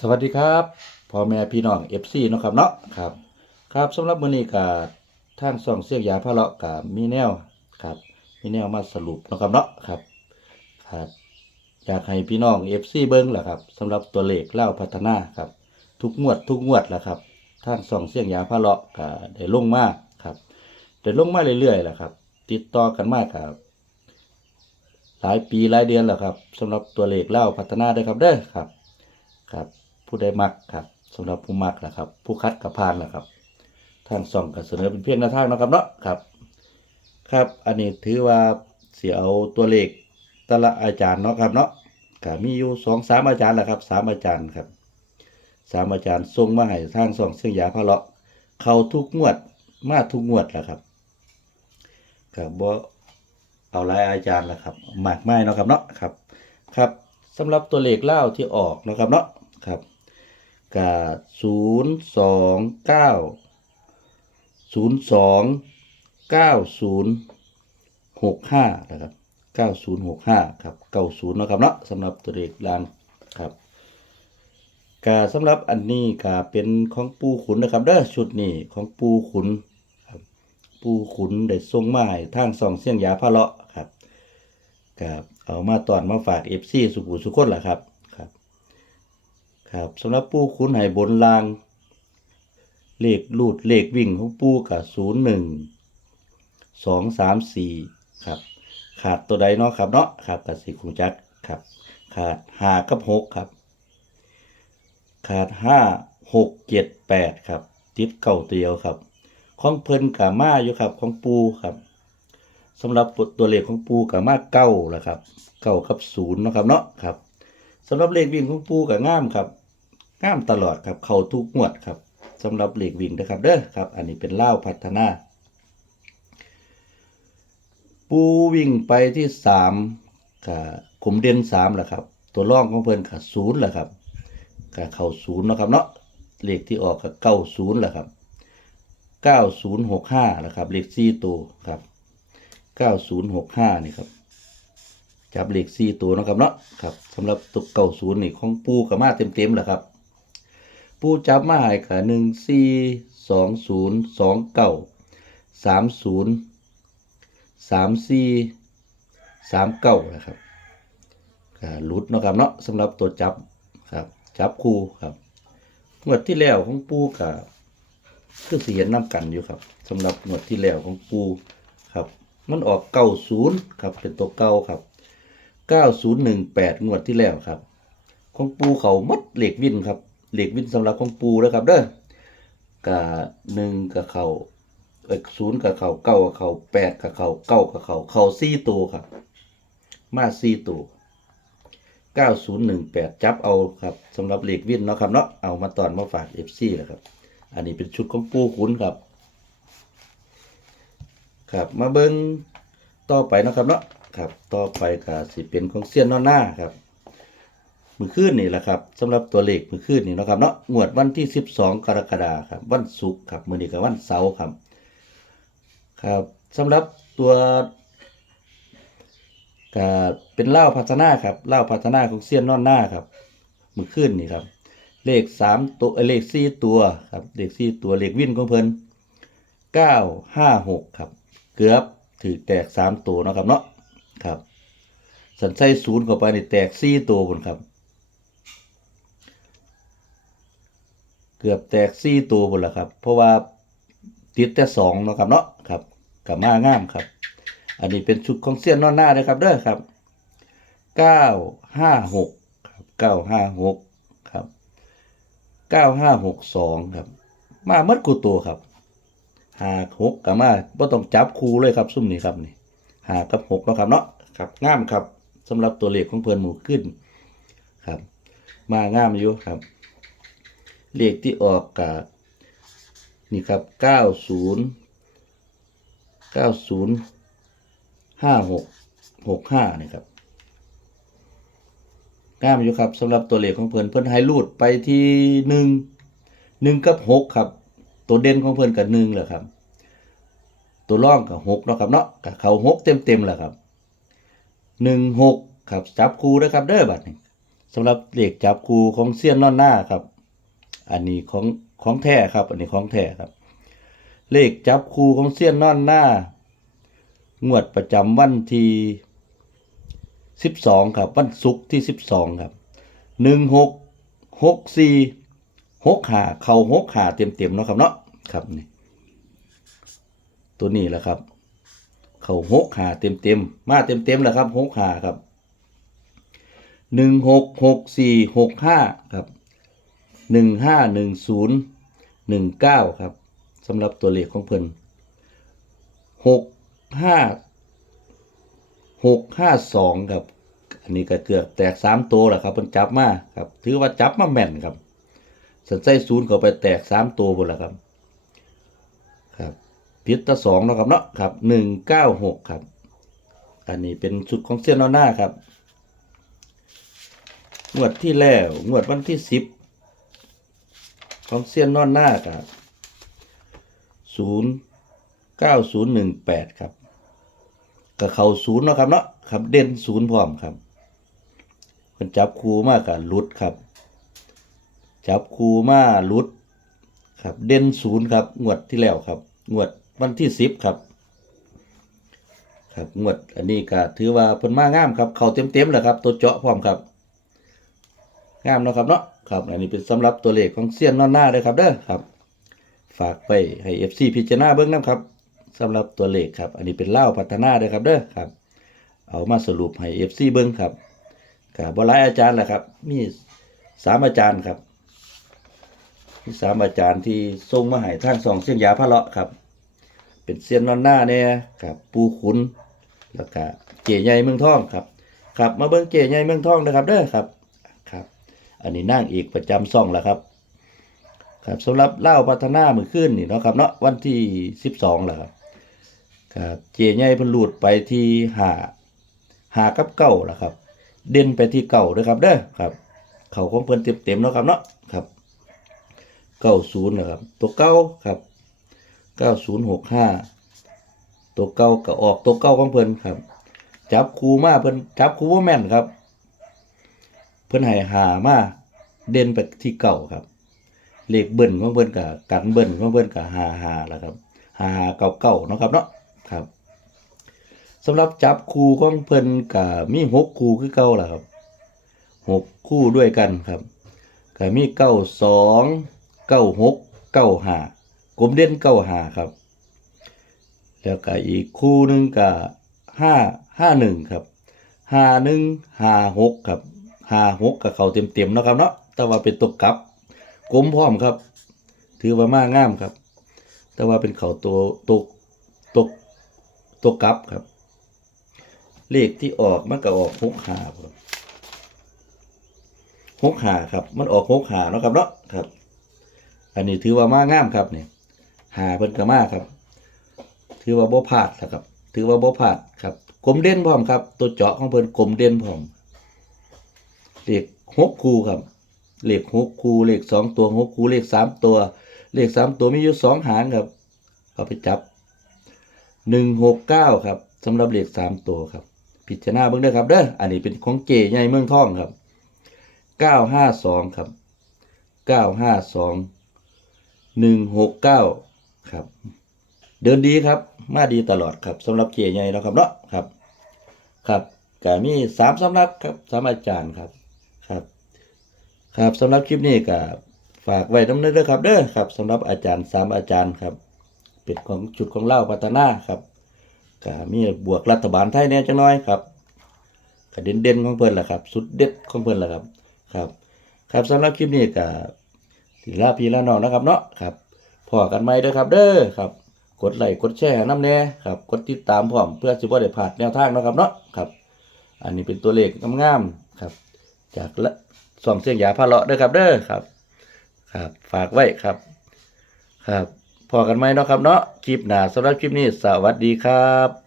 สวัสดีครับพ่อแม่พี่น้อง FC เนาะครับเนาะครับ ครับสำหรับมื้อนี้ก็ทางช่องเสียงยาพะเลาะก็มีแนวครับมีแนวมาสรุปเนาะครับเนาะครับครับอยากให้พี่น้อง FC เบิ่งแหละครับสำหรับตัวเลขเล่าพัฒนาครับ ทุกงวดทุกงวดแหละครับทางช่องเสียงยาพะเลาะก็ได้ลงมากครับได้ลงมาเรื่อยๆแหละครับ ติดต่อกันมากครับหลายปีหลายเดือนแล้วครับสำหรับตัวเลขเล่าพัฒนาได้ครับเด้อครับครับ ผู้ใดมักครับสำหรับผู้มักนะครับ ผู้คัดกับพานนะครับ ทางส่องก็เสนอเป็นเพียงแนวทางนะครับเนาะครับ ครับ อันนี้ถือว่าเสียเอาตัวเลขแต่ละอาจารย์เนาะครับเนาะก็มีอยู่สองสามอาจารย์แหละครับสามอาจารย์ครับสามอาจารย์ส่งมาให้ทางส่องเสียงยาพระเลาะเข้าทุกงวดมาทุกงวดแหละครับครับบ่เอาลายอาจารย์แหละครับหมากไม้เนาะครับเนาะครับ ครับสำหรับตัวเลขเล่าที่ออกนะครับเนาะครับ กาศูนย์สองเก้าศูนย์สองเก้าศูนย์หกห้านะครับเก้าศูนย์หกห้าครับเก้าศูนย์นะครับเนาะสำหรับตัวเลขลางครับกาสำหรับอันนี้กาเป็นของปูขุนนะครับเด้อชุดนี้ของปูขุนครับปูขุนได้ส่งไม้ทางสองเสียงยาพะเลาะครับครับเอามาตอนมาฝาก FC สุขุสุขคนล่ะครับ ครับสำหรับปูคุณให้บนราง เลขลูดเลขวิ่งของปูกับศูนย์หนึ่งสองสามสี่ครับขาดตัวใดเนาะครับเนาะครับกับสีคงจักครับ ขาดห้ากับหกครับ ขาดห้าหกเจ็ดแปดครับ ติดเก่าเดียวครับของเพิ่นกับมาอยู่ครับของปูครับสำหรับตัวเลขของปูกับมาเก้าแหละครับเก้ากับศูนย์นะครับเนาะครับ สำหรับเลขวิ่งของปูกับง่ามครับง่ามตลอดครับเข้าทุกงวดครับสำหรับเลขวิ่งนะครับเด้อครับ อันนี้เป็นเล่าพัฒนา ปูวิ่งไปที่สามกับขุมเด่นสามแหละครับ ตัวร่องของเพิ่นกับศูนย์แหละครับกับเข้าศูนย์นะครับเนาะเลขที่ออกกับเก้าศูนย์แหละครับเก้าศูนย์หกห้าแหละครับเลขสี่ตัวครับ9065นี่ครับ จับเหลข4ตัวนะครับเนาะครับสำหรับตัวเก่าศูนย์นี่ของปูกับมาเต็มๆแหละครับ ปูจับมาให้ค่ะ1 4 2 0 2 9 3 0 3 4 3 9นย์สามสี่สามเก่านะครับก็ลุดนะครับเนาะสำหรับตัวจับครับจับคู่ครับงวดที่แล้วของปูกับคือสีเห็นน้ำกันอยู่ครับสำหรับงวดที่แล้วของปูครับ มันออกเก้าศูนย์ครับเป็นตัวเก้าครับ เก้าศูนย์หนึ่งแปดงวดที่แล้วครับ ของปูเขาหมดเหล็กวินครับเหล็กวินสำหรับของปูนะครับเด้อกะหนึ่งกับเขาเอกศูนย์กับเขาเก้ากับเขาแปดกับเขาเก้ากับเขาเขาสี่ตัวครับ มาสี่ตัวเก้าศูนย์หนึ่งแปดจับเอาครับสำหรับเหล็กวินเนาะครับเนาะเอามาตอนมาฝากเอฟซีแหละครับ อันนี้เป็นชุดของปูขุนครับ ครับมาเบิ้งต่อไปนะครับเนาะ ครับ ต่อไปก็สิเป็นของเซียนนอนหน้าครับ มือคืนนี่แหละครับสำหรับตัวเลขมือคืนนี่นะครับเนาะงวดวันที่ 12 กรกฎาคมครับ วันศุกร์ครับ มื้อนี้ก็วันเสาร์ครับ ครับสำหรับตัวก็เป็นเล่าพัฒนาครับเล่าพัฒนาของเซียนนอนหน้าครับ มือคืนนี่ครับ เลขสามตัวเลขสี่ตัวครับเลขสี่ตัวเลขวินของเพิ่นเก้าห้าหกครับ เกือบถือแตกสามตัวเนาะครับเนาะ ครับสันใส่ศูนย์เข้าไปนี่แตกสี่ตัวบนครับ เกือบแตกสี่ตัวบนละครับ เพราะว่าติดแต่สองเนาะครับเนาะครับกับมางามครับ อันนี้เป็นชุดของเสี้ยนนอนหน้าเลยครับเด้อครับเก้าห้าหกครับเก้าห้าหกครับเก้าห้าหกสองครับ มาเมื่อกูตัวครับหาหกกับมาบ่ต้องจับคู่เลยครับซุ่มนี้ครับนี่หากับหกเนาะครับเนาะ ครับงามครับสำหรับตัวเลขของเพิ่นหมู่ขึ้นครับ มางามอยู่ครับ เลขที่ออกกับนี่ครับเก้าศูนย์เก้าศูนย์ห้าหกหกห้านี่ครับงามอยู่ครับสำหรับตัวเลขของเพิ่นเพิ่นให้รูดไปที่หนึ่งหนึ่งกับหกครับ ตัวเด่นของเพิ่นกับหนึ่งแหละครับ ตัวร่องกับหกเนาะครับเนาะกับเขาหกเต็มเต็มๆแหละครับ หนึ่งหกครับจับคู่นะครับเด้อบัดนี้สำหรับเลขจับคู่ของเซียนนอนหน้าครับ อันนี้ของของแท้ครับ อันนี้ของแท้ครับ เลขจับคู่ของเซียนนอนหน้างวดประจำวันที่สิบสองครับ วันศุกร์ที่สิบสองครับหนึ่งหกหกสี่หกหาเข่าหกหาเต็มเต็มๆเนาะครับเนาะครับนี่ตัวนี้แหละครับ เขาหกหาเต็มเต็มมาเต็มเต็มแล้วครับหกหาครับหนึ่งหกหกสี่หกห้าครับหนึ่งห้าหนึ่งศูนย์หนึ่งเก้าครับสำหรับตัวเลขของเพิ่นหกห้าหกห้าสองครับ อันนี้ก็เกือบแตกสามตัวแหละครับเพิ่นจับมาครับ ถือว่าจับมาแม่นครับสันไส้ศูนย์ก็ไปแตกสามตัวหมดแล้วครับ พิษตะสองนะครับเนาะครับหนึ่งเก้าหกครับ อันนี้เป็นชุดของเซียนนอหน้าครับ งวดที่แล้วงวดวันที่สิบของเซียนนอนหน้าครับศูนย์เก้าศูนย์หนึ่งแปดครับกับเขาศูนย์นะครับเนาะครับเด่นศูนย์พร้อมครับคนจับคูมากกับลุดครับ จับคูมาลุดครับ เด่นศูนย์ครับ งวดที่แล้วครับ งวด วันที่สิบครับ ครับงวดอันนี้ก็ถือว่าเพิ่นมางามครับ เข้าเต็มๆแล้วครับ ตัวเจาะพร้อมครับงามเนาะครับเนาะครับ อันนี้เป็นสำหรับตัวเลขของเซียนนอนหน้าเลยครับเด้อครับ ฝากไปให้ FC พิจารณาเบิ่งนํครับสำหรับตัวเลขครับ อันนี้เป็นเล่าพัฒนาเลยครับเด้อครับ เอามาสรุปให้ FC เบิ่งครับก็บ่หลายอาจารย์แหละครับ มีสามอาจารย์ครับ มีสามอาจารย์ที่ส่งมาให้ทางสองเสียงยาพระเลาะครับ เป็นเซียนนอนหน้าเนี่ยครับปูขุนแล้วก็เจใหญ่เมืองทองครับครับมาเบิ่งเจใหญ่เมืองทองนะครับเด้อครับครับ อันนี้นั่งอีกประจำซ่องแล้วครับ ครับสำหรับเล่าพัฒนาเมื่อคืนนี่เนาะครับเนาะวันที่สิบสองแล้วครับครับเจใหญ่เพิ่นหลุดไปที่หาหากับเก้าแล้วครับ เด่นไปที่เก่าด้อครับเด้อครับ เขาของเพิ่นเต็มๆเนาะครับเนาะครับเก้าศูนย์นะครับ ตัวเก้าครับ เก้าศูนย์หกห้าตัวเก่าก็ออกตัวเก่าของเพิ่นครับ จับคูมาเพิ่นจับคูว่าแม่นครับ เพิ่นให้หามาเด่นไปที่เก่าครับเลขเบิ่นของเพิ่นกับกันเบิ่นของเพิ่นกับหาหาแล้วครับหาหาเก่าเก่าเนาะครับเนาะครับสำหรับจับคูของเพิ่นกับมีหกคูคือเก่าล่ะครับหกคู่ด้วยกันครับก็มีเก้าสองเก้าหกเก้าหา กลมเด่นเก้าหาครับ แล้วก็อีกคู่หนึ่งก็ห้าห้าหนึ่งครับห้าหนึ่งห้าหกครับห้าหกกับเขาเต็มเต็มๆนะครับเนาะแต่ว่าเป็นตกกลับกลมพร้อมครับ ถือว่ามากงามครับ แต่ว่าเป็นเขาตัวตกตกตกกลับครับ เลขที่ออกมันก็ออกหกหาครับหกหาครับ มันออกหกหาเนาะครับเนาะครับ อันนี้ถือว่ามากงามครับเนี่ย หาเพิ่นก็มาครับ ถือว่าบ่พลาดนะครับ ถือว่าบ่พลาดครับกลมเด่นพร้อมครับ ตัวเจาะของเพิ่นกลมเด่นพร้อมเลขหกคู่ครับเลขหกคู่เลขสองตัวหกคู่เลขสามตัวเลขสามตัวมีอยู่สองหางครับเอาไปจับหนึ่งหกเก้าครับสำหรับเลขสามตัวครับ พิจารณาเบิ่งเด้อครับเด้ออันนี้เป็นของเก๋ใหญ่เมืองทองครับเก้าห้าสองครับเก้าห้าสองหนึ่งหกเก้า ครับ เดินดีครับ มาดีตลอดครับสำหรับเกียร์ใหญ่แล้วครับเนาะครับ ครับก็มีสามสำนักครับสามอาจารย์ครับครับ ครับสำหรับคลิปนี้ก็ฝากไว้ดำเนินเด้อครับเด้อครับสำหรับอาจารย์สามอาจารย์ครับ เป็นของจุดของเล่าพัฒนาครับก็มีบวกรัฐบาลไทยแน่จังน้อยครับก็เด่นเด่นของเพิ่นแหละครับ สุดเด็ดของเพิ่นแหละครับ ครับ ครับสำหรับคลิปนี้ก็สิลาพี่ลาน้องนะครับเนาะครับ พอกันใหม่เด้อครับ เด้อครับ กดไลค์กดแชร์น้ำแน่ครับ กดติดตามพร้อมเพื่อสิบ่ได้พลาดแนวทางนะครับเนาะครับ อันนี้เป็นตัวเลขงามๆครับ จากละสองเสียงยาพาเลาะเด้อครับเด้อครับ ครับฝากไว้ครับ ครับพอกันไหมเนาะครับเนาะคลิปหน้าสำหรับคลิปนี้สวัสดีครับ